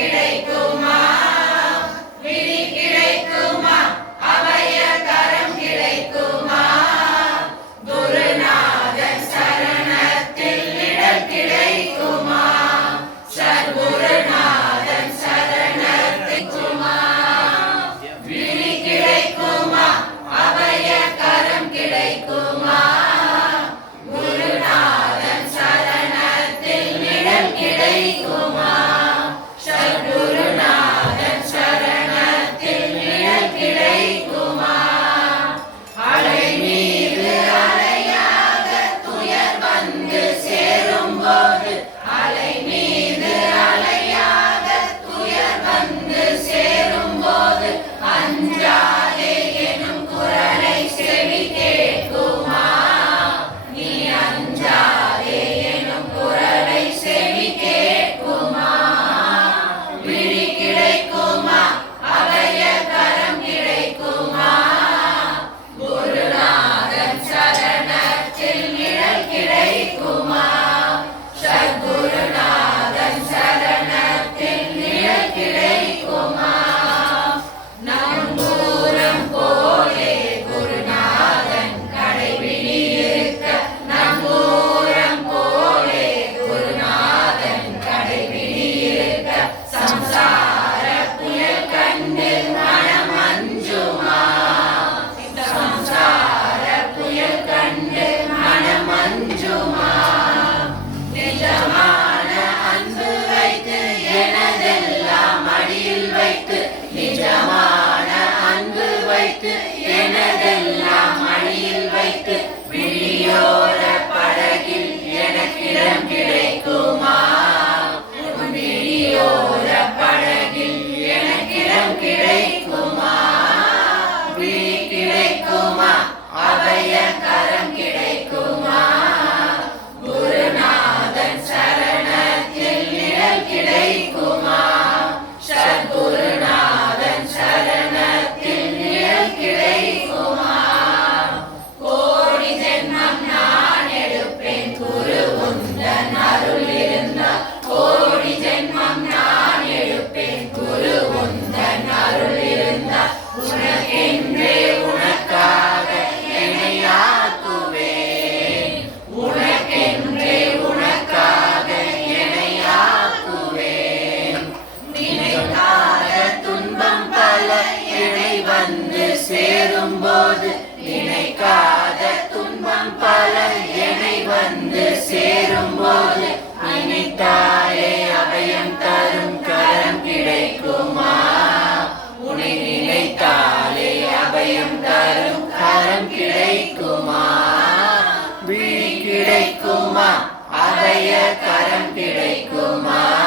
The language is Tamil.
கிடைக்கும் Yeah. சேரும் போது நினைக்காத துன்பம் பல என்னை வந்து சேரும் போது நினைத்தாலே அபயம் தரும் கரம் கிடைக்குமா? உன்னை நினைத்தாலே அபயம் தரும் கரம் கிடைக்குமா? விழி கிடைக்குமா? அபய கரம் கிடைக்குமா?